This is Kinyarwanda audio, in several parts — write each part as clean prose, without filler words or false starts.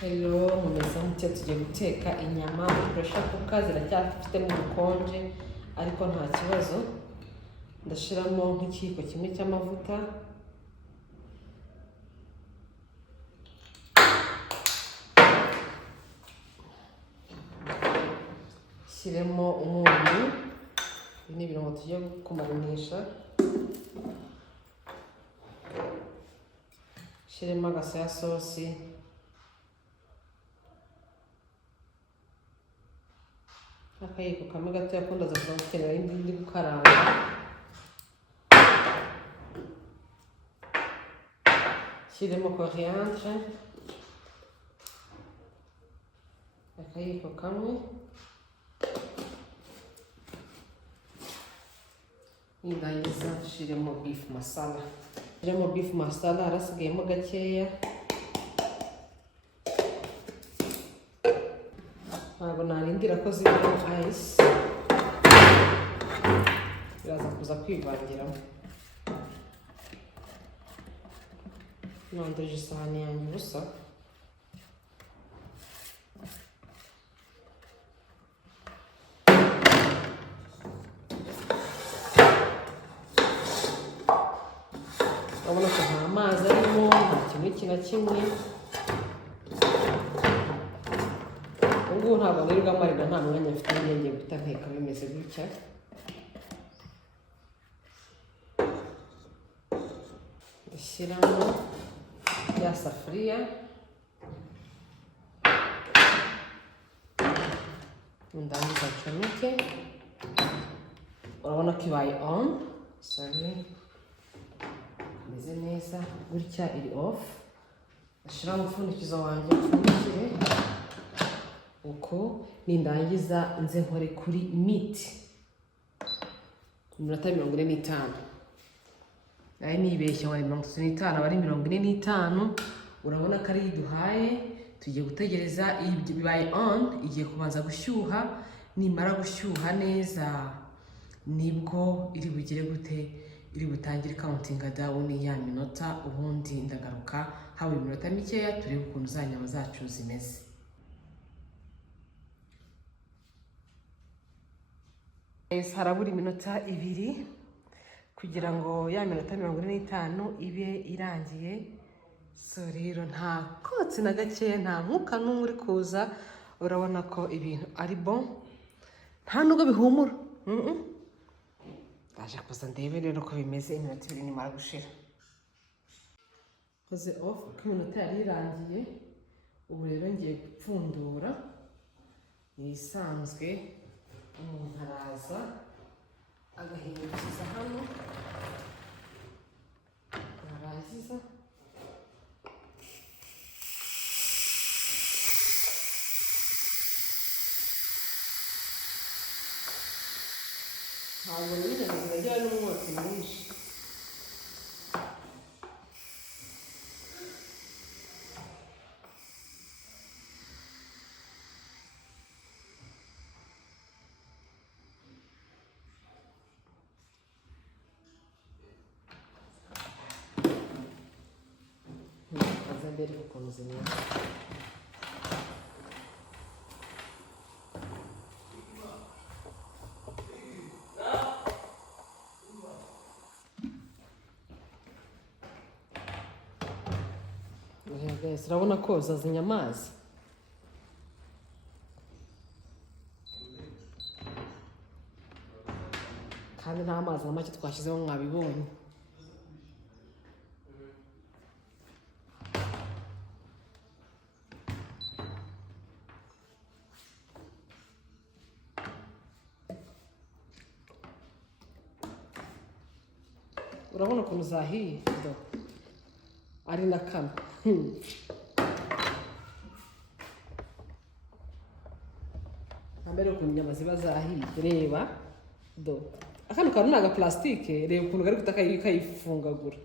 Hello, mumeze mute? Tugiye guteka inyama muri pressure cooker, ziracyafitemo ubukonje ariko nta kibazo. Ndashiramo nk'ikiyiko kimwe cy'amavuta. Shyiremo umunyu. Ibi ni ibirungo tugiye kumarinisha. Shyiremo agasoya sosi. Akayiko kamwe gato yakundaza kuzamukenera indi gukaranga. Shyiremo coriandre. Akayiko kamwe. Nindangiza shyiremo beef masala. Shyiremo beef masala harasigayemo gakeya. Ntabwo narindira ko zirimo ice, biraza kuza kwivangiramo. Nondeje isahani yanjye ubusa. Urabona ko nta mazi arimo, nta kimwe na kimwe. Ubu ntabwo nirirwa marina, nta mwanya mfite ngiye guhita nteka bimeze gutya. Ndashyiramo ya safuriya. Ndangiza ncomeke. Urabona ko ibaye on. Sorry. Imeze neza. Gutya iri off. Ndashyiramo umupfundikizo wanjye upfundikire. Uko nindangiza nze nkore kuri miti iminota 45. Naye nibeshya wa 35 abari 45. Urabona ko ari yiduhaye. Tugiye gutegereza bibaye on, igiye kubanza gushyuha. Nimara gushyuha neza nibwo iri bugire gute, iri butangire counting down ya minota. Ubundi ndagaruka hawe iminota mikeya turebe ukuntu za nyama zacu zimeze. Harabura iminota 2 kugira ngo ya minota 45 ibe irangiye. So rero nta kotsi na gake, nta mwuka n'umwe uri kuza. Urabona ko ibintu ari bon, nta nubwo bihumura. Ndaje kuza ndebe rero ko bimeze iminota 2 nimara gushira. Koze off ko iminota yari irangiye. Ubu rero ngiye gupfundura. Nisanzwe umuntu araza agahindukiza hano, yarangiza ntabwo nigeze zirajya n'umwotsi mwinshi. Mbere ukuntu zimeze. Guys, urabona ko zazanye amazi. Kandi nta mazi na make twashyizeho mwabibonye. Urabona ukuntu zahiye ari na kano. Mbere ukuntu inyama ziba zahiye, reba akano kantu ni agaplastike. Reba ukuntu gari gutaka kayifungagura.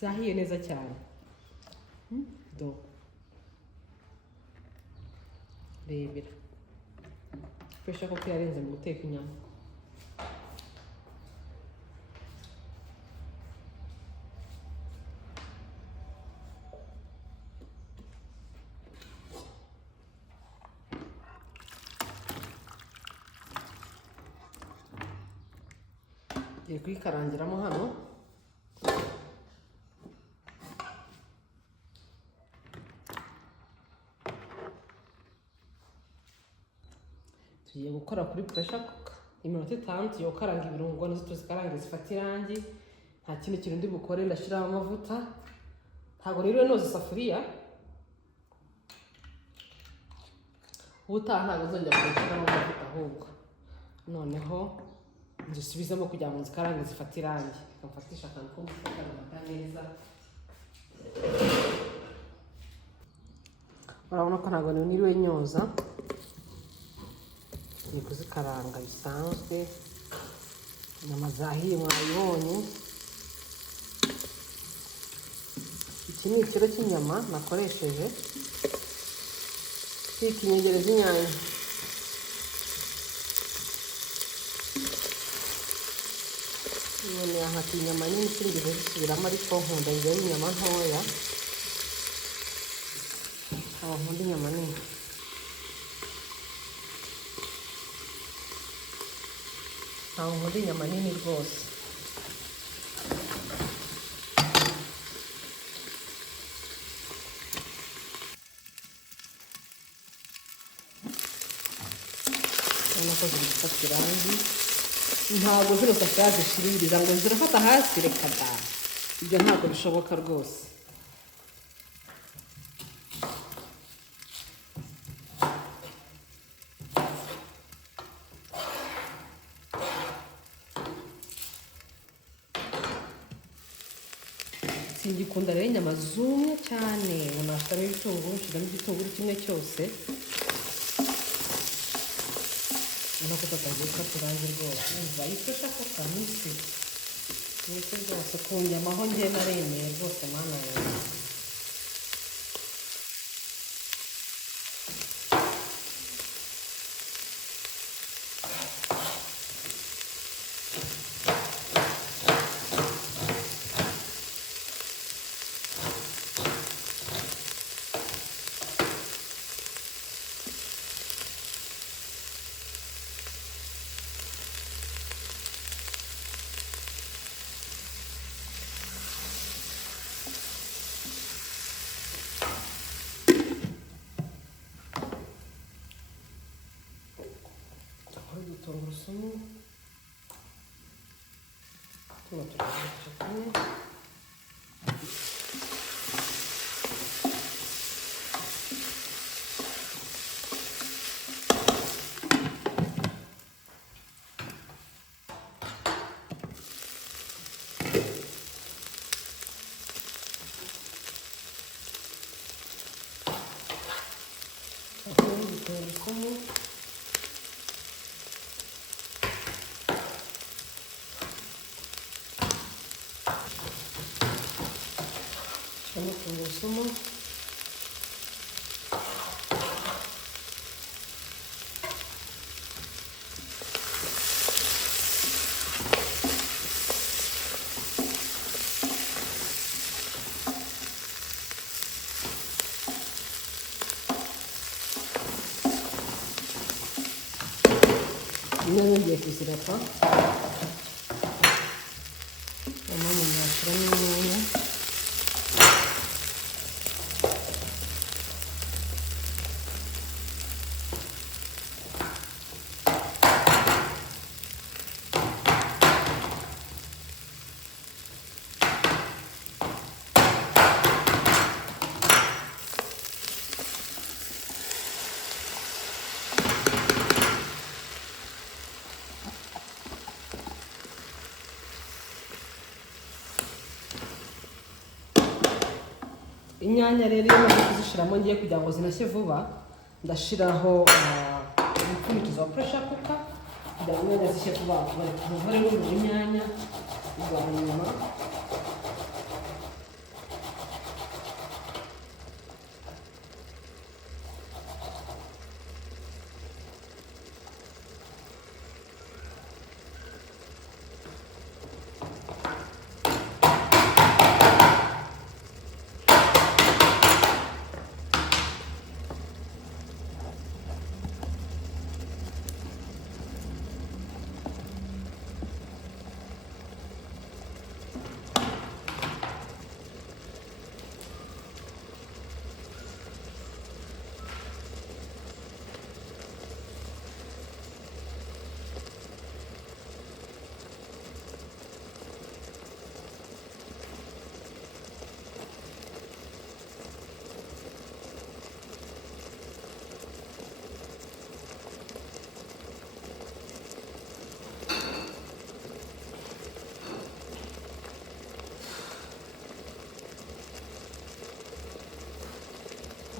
Zahiye neza cyane. Rebera pressure cooker yarenze mu guteka inyama. Ngiye kuyikarangiramo hano. Tugiye gukora kuri pressure cooker iminota 5 yo karanga ibirungo nazo tuzikaranga zifata irangi. Nta kindi kintu ndi bukore, ndashiraho amavuta. Ntago rero noza isafuriya. Ubutaha ntago nzongera gushyiraho amavuta ahubwo noneho nzisubizamo kugira ngo nzikarange zifata irangi. Nkamfatisha akantu ko gufata amata neza. Urabona ko ntago niriwe nyoza, ni kuzikaranga bisanzwe. Inyama zahiye mwayibonye. Iki ni ikiro cy'inyama nakoresheje. Ikinyegere z'inyanya. None ahati inyama nini sinigeze zisubiramo, ariko nkunda njyewe inyama ntoya. Nkunda inyama nini. Nkunda inyama nini rwose. Nako zifata irangi. Ntabwo zino safuriya zishiririza ngo zirafata hasi, reka da. Ibyo ntabwo bishoboka rwose. Singikunda rero inyama zumye cyane. Unashiramo ibitunguru, ushiramo igitunguru kimwe cyose. Nako tutagiye gufata irangi rwose. Umva ifasha ko kamisi. Niko rwose ku nyama ho njye naremeye rwose mana yawe. Tungurusumu. Tuno tunacho. Tungurusumu. Tungurusumu. Inyanya ngiye kuzireka. Mama yashiramo inyanya. Inyanya rero iyo maze kuzishiramo ngiye kugira ngo zinashye vuba, ndashiraho umupfundikizo wa pressure cooker kugira ngo inyanya zishye vuba. Bari kuvare mu inyanya rwa nyuma.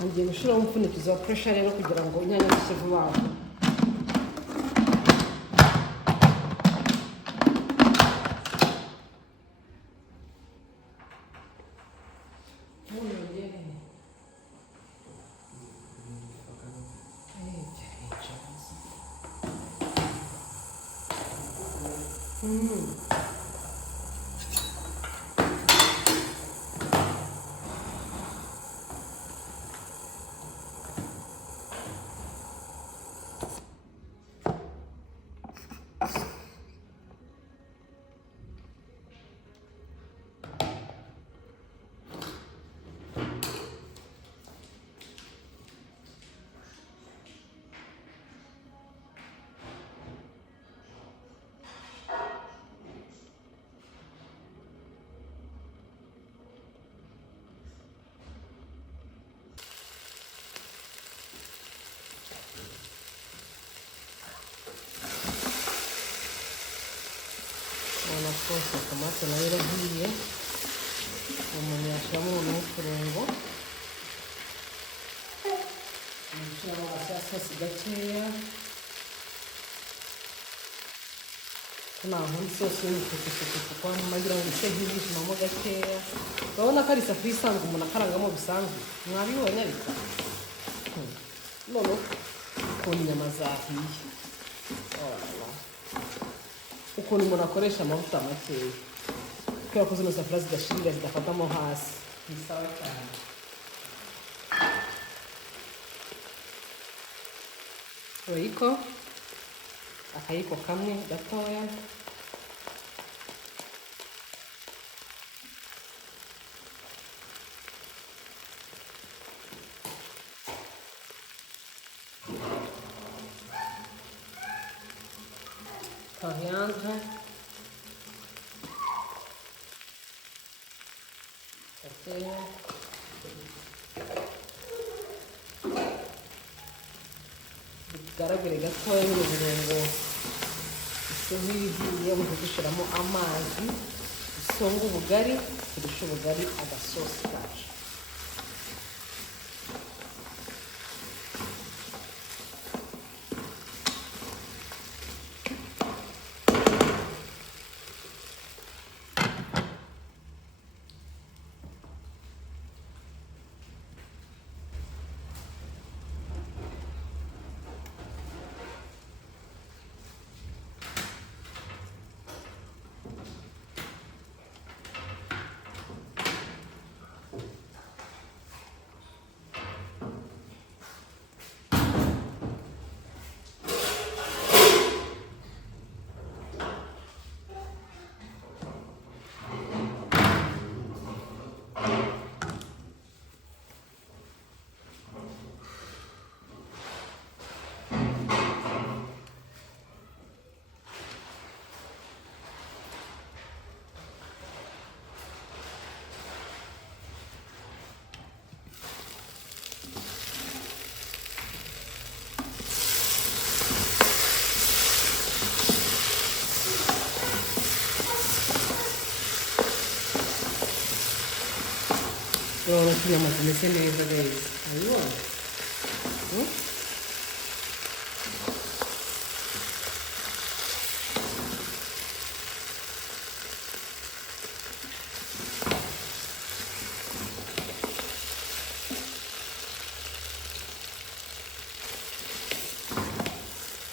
ngiye gushyiraho umupfundikizo wa Presure rero kugira ngo inyanya zishye vuba vuba. Urabona ko tomate nayo irahiye, umuntu yashyiramo n'uturongo, yashyiramo agasosi gakeya, ko nta nkunda isosi y'umutuku kuko ngira ngo ise nk'ibishimamo gakeya. Urabona ko ari isafuriya isanzwe umuntu akarangamo bisanzwe, mwabibonye ariko noneho ukuntu inyama zahiye, ukuntu umuntu akoresha amavuta makeya kubera ko zino safuriya zidashirira zidafatamo hasi, ni sawa cyane. Royiko akayiko kamwe gatoya, coriandre, gakeya, bigaragare gatoya nk'ibirungo bisa nk'ibihiye, umuntu dushyiramo amazi, isonga ubugari, turusha ubugari agasosi kacu. Urabona ko inyama zimeze neza rero, urabibona?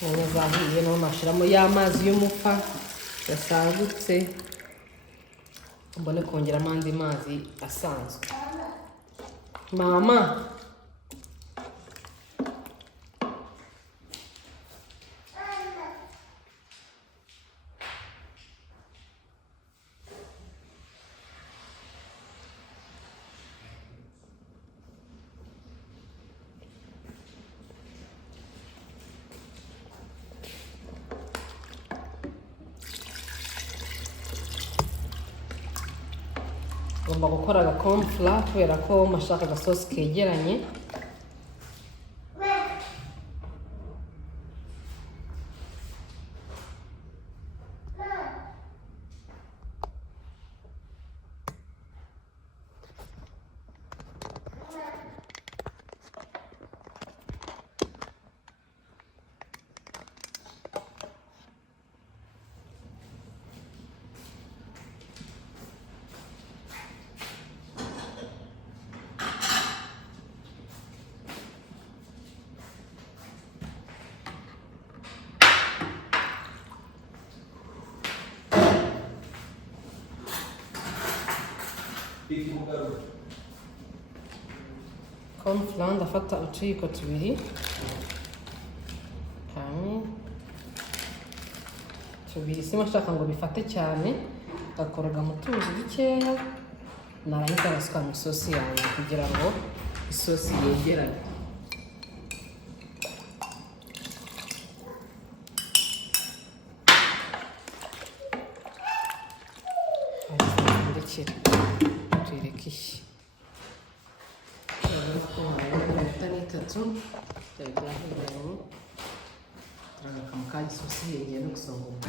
Inyanya zahiye, noneho nashyiramo ya mazi y'umufa yasagutse, mbone kongeramo andi mazi asanzwe. Mama, ngomba gukora agakonfla kubera ko mashaka agasosi kegeranye. cornflour ndafata utuyiko tubiri, kamwe tubiri, sima nshaka ngo bifate cyane, ngakoroga mu tuzi dukeya, narangiza ngasuka mu isosi yanjye kugira ngo isosi yegerane. Ndekere tuyireke ishye. Iminota ni 3 byahindanye, turagaka mu kanya isosi yengeye no gusongoka.